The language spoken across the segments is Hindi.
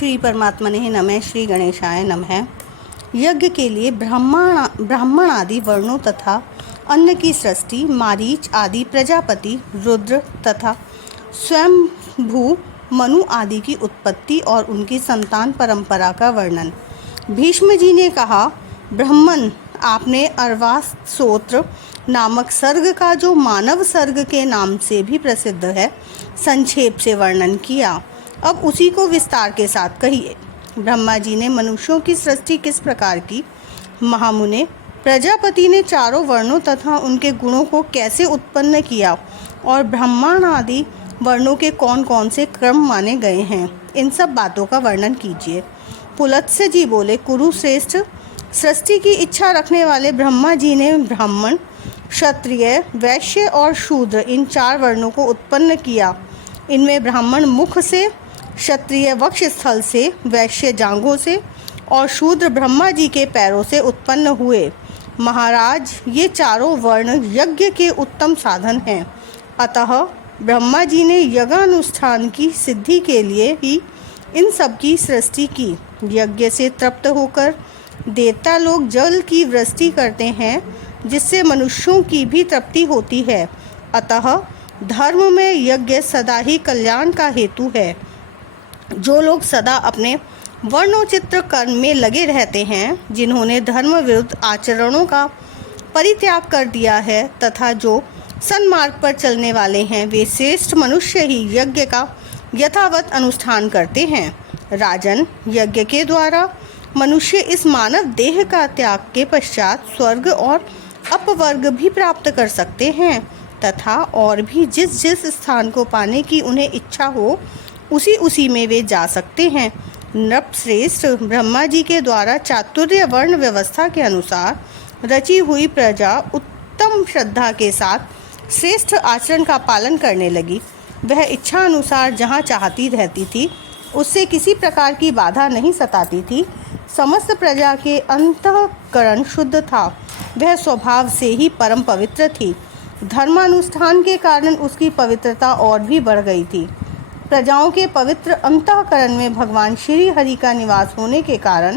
श्री परमात्मने नमः। श्री गणेशाय नमः। यज्ञ के लिए ब्राह्मण आदि वर्णों तथा अन्न की सृष्टि, मारीच आदि प्रजापति, रुद्र तथा स्वयंभू मनु आदि की उत्पत्ति और उनकी संतान परंपरा का वर्णन। भीष्म जी ने कहा, ब्राह्मण, आपने अर्वास्तोत्र नामक सर्ग का, जो मानव सर्ग के नाम से भी प्रसिद्ध है, संक्षेप से वर्णन किया। अब उसी को विस्तार के साथ कहिए। ब्रह्मा जी ने मनुष्यों की सृष्टि किस प्रकार की? महामुने, प्रजापति ने चारों वर्णों तथा उनके गुणों को कैसे उत्पन्न किया और ब्राह्मण आदि वर्णों के कौन कौन से क्रम माने गए हैं, इन सब बातों का वर्णन कीजिए। पुलत्स्य जी बोले, कुरुश्रेष्ठ, सृष्टि की इच्छा रखने वाले ब्रह्मा जी ने ब्राह्मण, क्षत्रिय, वैश्य और शूद्र इन चार वर्णों को उत्पन्न किया। इनमें ब्राह्मण मुख से, क्षत्रिय वक्षस्थल से, वैश्य जांघों से और शूद्र ब्रह्मा जी के पैरों से उत्पन्न हुए। महाराज, ये चारों वर्ण यज्ञ के उत्तम साधन हैं। अतः ब्रह्मा जी ने यज्ञानुष्ठान की सिद्धि के लिए ही इन सब की सृष्टि की। यज्ञ से तृप्त होकर देवता लोग जल की वृष्टि करते हैं, जिससे मनुष्यों की भी तृप्ति होती है। अतः धर्म में यज्ञ सदा ही कल्याण का हेतु है। जो लोग सदा अपने वर्णोचित्र कर्म में लगे रहते हैं, जिन्होंने धर्म विरुद्ध आचरणों का परित्याग कर दिया है तथा जो सन्मार्ग पर चलने वाले हैं, वे श्रेष्ठ मनुष्य ही यज्ञ का यथावत अनुष्ठान करते हैं। राजन, यज्ञ के द्वारा मनुष्य इस मानव देह का त्याग के पश्चात स्वर्ग और अपवर्ग भी प्राप्त कर सकते हैं तथा और भी जिस जिस स्थान को पाने की उन्हें इच्छा हो, उसी में वे जा सकते हैं। नृपश्रेष्ठ, ब्रह्मा जी के द्वारा चातुर्य वर्ण व्यवस्था के अनुसार रची हुई प्रजा उत्तम श्रद्धा के साथ श्रेष्ठ आचरण का पालन करने लगी। वह इच्छा अनुसार जहाँ चाहती रहती थी, उससे किसी प्रकार की बाधा नहीं सताती थी। समस्त प्रजा के अंतःकरण शुद्ध था। वह स्वभाव से ही परम पवित्र थी। धर्मानुष्ठान के कारण उसकी पवित्रता और भी बढ़ गई थी। प्रजाओं के पवित्र अंतःकरण में भगवान श्री हरि का निवास होने के कारण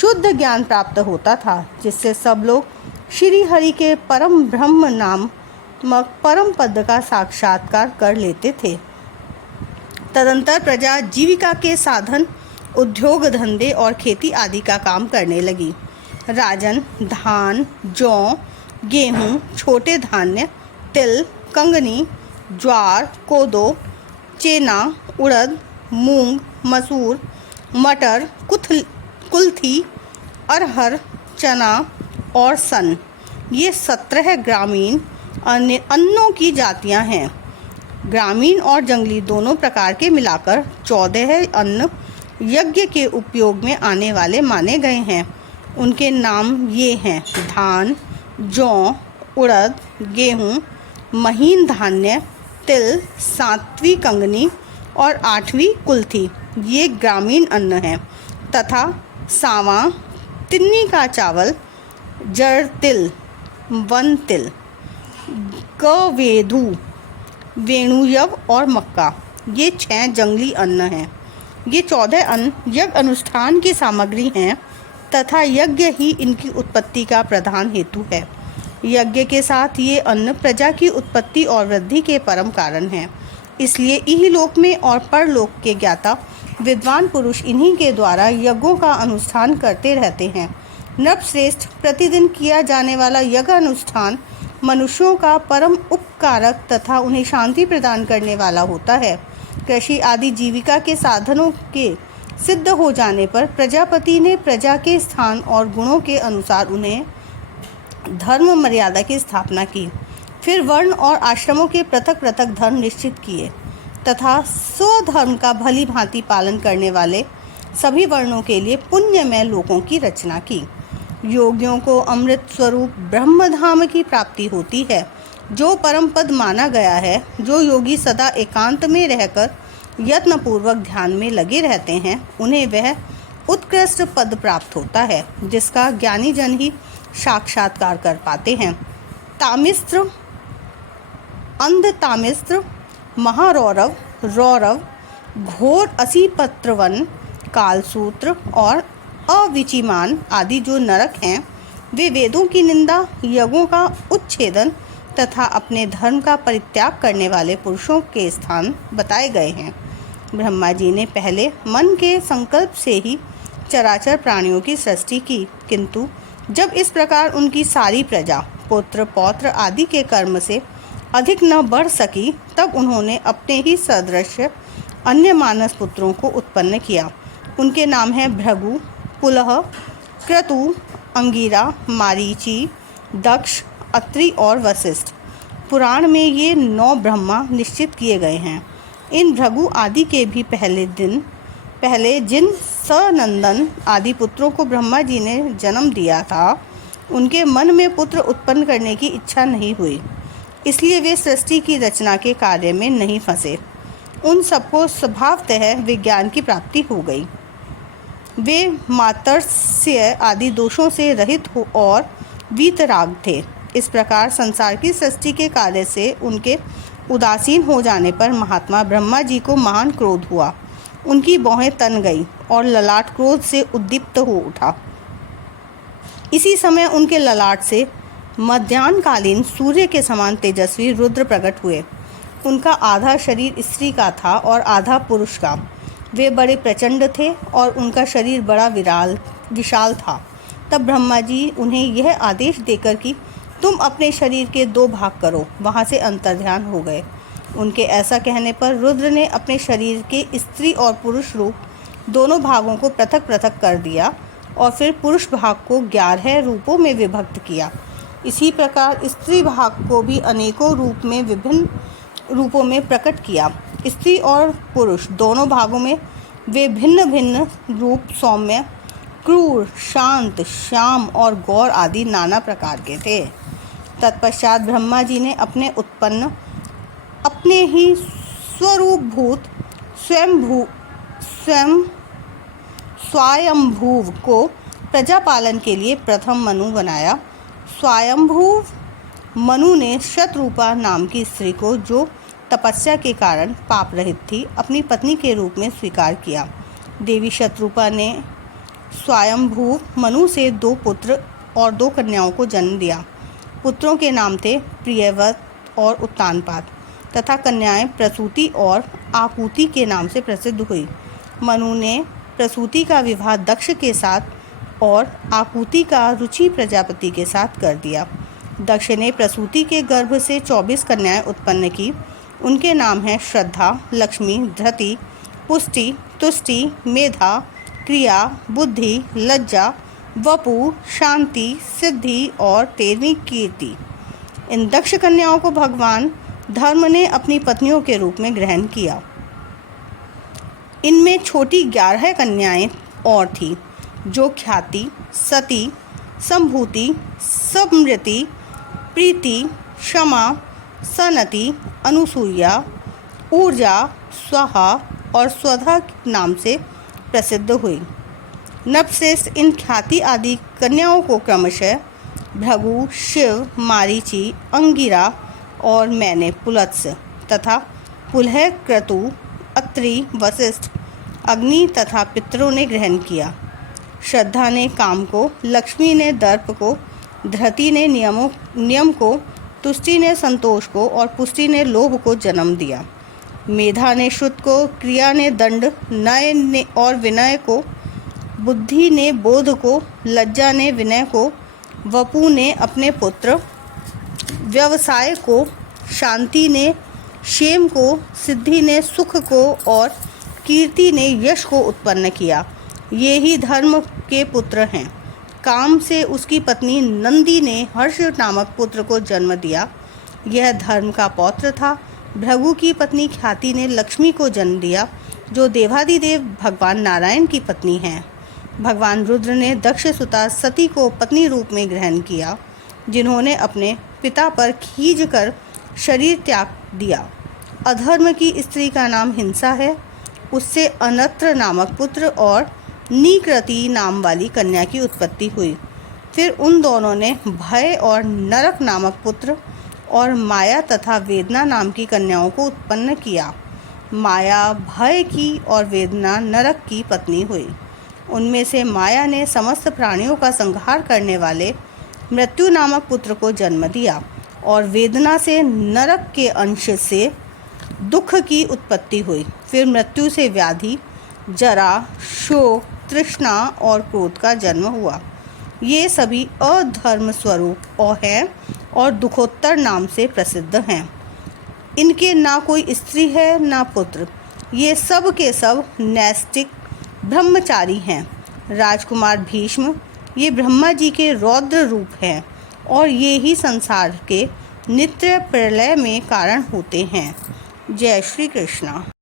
शुद्ध ज्ञान प्राप्त होता था, जिससे सब लोग श्री हरि के परम ब्रह्म नामक परम पद का साक्षात्कार कर लेते थे। तदंतर प्रजा जीविका के साधन, उद्योग धंधे और खेती आदि का काम करने लगी। राजन, धान, जौ, गेहूँ, छोटे धान्य, तिल, कंगनी, ज्वार, कोदो, चेना, उड़द, मूंग, मसूर, मटर, कुल्थी, अरहर, चना और सन, ये 17 ग्रामीण अन्नों की जातियां हैं। ग्रामीण और जंगली दोनों प्रकार के मिलाकर 14 अन्न यज्ञ के उपयोग में आने वाले माने गए हैं। उनके नाम ये हैं: धान, जौ, उड़द, गेहूँ, महीन धान्य, तिल, 7वीं कंगनी और 8वीं कुल्थी, ये ग्रामीण अन्न हैं तथा सावा, तिन्नी का चावल, जड़ तिल, वन तिल, गवेदू, वेणुयव और मक्का, ये 6 जंगली अन्न हैं। ये 14 अन्न यज्ञ अनुष्ठान की सामग्री हैं तथा यज्ञ ही इनकी उत्पत्ति का प्रधान हेतु है। यज्ञ के साथ ये अन्न प्रजा की उत्पत्ति और वृद्धि के परम कारण हैं। इसलिए इहलोक में और परलोक के ज्ञाता विद्वान पुरुष इन्हीं के द्वारा यज्ञों का अनुष्ठान करते रहते हैं। नृपश्रेष्ठ, प्रतिदिन किया जाने वाला यज्ञ अनुष्ठान मनुष्यों का परम उपकारक तथा उन्हें शांति प्रदान करने वाला होता है। कृषि आदि जीविका के साधनों के सिद्ध हो जाने पर प्रजापति ने प्रजा के स्थान और गुणों के अनुसार उन्हें धर्म मर्यादा की स्थापना की। फिर वर्ण और आश्रमों के पृथक पृथक धर्म निश्चित किए तथा स्वधर्म का भली भांति पालन करने वाले सभी वर्णों के लिए पुण्यमय लोकों की रचना की। योगियों को अमृत स्वरूप ब्रह्मधाम की प्राप्ति होती है, जो परम पद माना गया है। जो योगी सदा एकांत में रहकर यत्नपूर्वक ध्यान में लगे रहते हैं, उन्हें वह उत्कृष्ट पद प्राप्त होता है, जिसका ज्ञानी जन ही साक्षात्कार कर पाते हैं। तामिस्त्र, अंधतामिस्त्र, महारौरव, रौरव, घोर असीपत्रवन, कालसूत्र और अविचिमान आदि जो नरक हैं, वे वेदों की निंदा, यज्ञों का उच्छेदन तथा अपने धर्म का परित्याग करने वाले पुरुषों के स्थान बताए गए हैं। ब्रह्मा जी ने पहले मन के संकल्प से ही चराचर प्राणियों की सृष्टि की, किंतु जब इस प्रकार उनकी सारी प्रजा पुत्र पौत्र आदि के कर्म से अधिक न बढ़ सकी, तब उन्होंने अपने ही सदृश अन्य मानस पुत्रों को उत्पन्न किया। उनके नाम हैं भृगु, पुलह, क्रतु, अंगिरा, मारीचि, दक्ष, अत्रि और वशिष्ठ। पुराण में ये 9 ब्रह्मा निश्चित किए गए हैं। इन भृगु आदि के भी पहले जिन सनंदन आदि पुत्रों को ब्रह्मा जी ने जन्म दिया था, उनके मन में पुत्र उत्पन्न करने की इच्छा नहीं हुई, इसलिए वे सृष्टि की रचना के कार्य में नहीं फंसे। उन सबको स्वभावतः विज्ञान की प्राप्ति हो गई। वे मात्सर्य आदि दोषों से रहित हो और वीतराग थे। इस प्रकार संसार की सृष्टि के कार्य से उनके उदासीन हो जाने पर महात्मा ब्रह्मा जी को महान क्रोध हुआ। उनकी भौहें तन गई और ललाट क्रोध से उद्दीप्त हो उठा। इसी समय उनके ललाट से मध्याह्नकालीन सूर्य के समान तेजस्वी रुद्र प्रकट हुए। उनका आधा शरीर स्त्री का था और आधा पुरुष का। वे बड़े प्रचंड थे और उनका शरीर बड़ा विशाल था। तब ब्रह्मा जी उन्हें यह आदेश देकर कि तुम अपने शरीर के 2 भाग करो, वहाँ से अंतर्ध्यान हो गए। उनके ऐसा कहने पर रुद्र ने अपने शरीर के स्त्री और पुरुष रूप दोनों भागों को पृथक पृथक कर दिया और फिर पुरुष भाग को 11 रूपों में विभक्त किया। इसी प्रकार स्त्री भाग को भी अनेकों रूप में विभिन्न रूपों में प्रकट किया। स्त्री और पुरुष दोनों भागों में वे भिन्न भिन्न रूप सौम्य, क्रूर, शांत, श्याम और गौर आदि नाना प्रकार के थे। तत्पश्चात ब्रह्मा जी ने अपने ही स्वरूपभूत स्वयंभूव को प्रजापालन के लिए प्रथम मनु बनाया। स्वयंभूव मनु ने शतरूपा नाम की स्त्री को, जो तपस्या के कारण पाप रहित थी, अपनी पत्नी के रूप में स्वीकार किया। देवी शतरूपा ने स्वयंभूव मनु से 2 पुत्र और 2 कन्याओं को जन्म दिया। पुत्रों के नाम थे प्रियव्रत और उत्तानपाद तथा कन्याएं प्रसूति और आकुति के नाम से प्रसिद्ध हुई। मनु ने प्रसूति का विवाह दक्ष के साथ और आकुति का रुचि प्रजापति के साथ कर दिया। दक्ष ने प्रसूति के गर्भ से 24 कन्याएं उत्पन्न की। उनके नाम हैं श्रद्धा, लक्ष्मी, धृति, पुष्टि, तुष्टि, मेधा, क्रिया, बुद्धि, लज्जा, वपु, शांति, सिद्धि और 13वीं कीर्ति। इन दक्ष कन्याओं को भगवान धर्म ने अपनी पत्नियों के रूप में ग्रहण किया। इनमें छोटी 11 कन्याएं और थीं, जो ख्याति, सती, संभूति, समृति, प्रीति, क्षमा, सनति, अनुसूया, ऊर्जा, स्वाहा और स्वधा नाम से प्रसिद्ध हुई। नरश्रेष्ठ इन ख्याति आदि कन्याओं को क्रमशः भृगु, शिव, मारीचि, अंगिरा और मैंने पुलत्स्य तथा पुलह, क्रतु, अत्रि, वशिष्ठ, अग्नि तथा पितरों ने ग्रहण किया। श्रद्धा ने काम को, लक्ष्मी ने दर्प को, धृति ने नियम को, तुष्टि ने संतोष को और पुष्टि ने लोभ को जन्म दिया। मेधा ने श्रुत को, क्रिया ने दंड, नय ने और विनय को, बुद्धि ने बोध को, लज्जा ने विनय को, वपु ने अपने पुत्र, व्यवसाय को, शांति ने क्षेम को, सिद्धि ने सुख को और कीर्ति ने यश को उत्पन्न किया। ये ही धर्म के पुत्र हैं। काम से उसकी पत्नी नंदी ने हर्ष नामक पुत्र को जन्म दिया। यह धर्म का पौत्र था। भृगु की पत्नी ख्याति ने लक्ष्मी को जन्म दिया, जो देवादिदेव भगवान नारायण की पत्नी हैं। भगवान रुद्र ने दक्ष सुता सती को पत्नी रूप में ग्रहण किया, जिन्होंने अपने पिता पर खींच कर शरीर त्याग दिया। अधर्म की स्त्री का नाम हिंसा है। उससे अनत्र नामक पुत्र और निकृति नाम वाली कन्या की उत्पत्ति हुई। फिर उन दोनों ने भय और नरक नामक पुत्र और माया तथा वेदना नाम की कन्याओं को उत्पन्न किया। माया भय की और वेदना नरक की पत्नी हुई। उनमें से माया ने समस्त प्राणियों का संहार करने वाले मृत्यु नामक पुत्र को जन्म दिया और वेदना से नरक के अंश से दुख की उत्पत्ति हुई। फिर मृत्यु से व्याधि, जरा, शोक, तृष्णा और क्रोध का जन्म हुआ। ये सभी अधर्म स्वरूप हैं और दुखोत्तर नाम से प्रसिद्ध हैं। इनके ना कोई स्त्री है ना पुत्र। ये सब के सब नैष्टिक ब्रह्मचारी हैं। राजकुमार भीष्म ये ब्रह्मा जी के रौद्र रूप हैं और ये ही संसार के नित्य प्रलय में कारण होते हैं। जय श्री कृष्णा।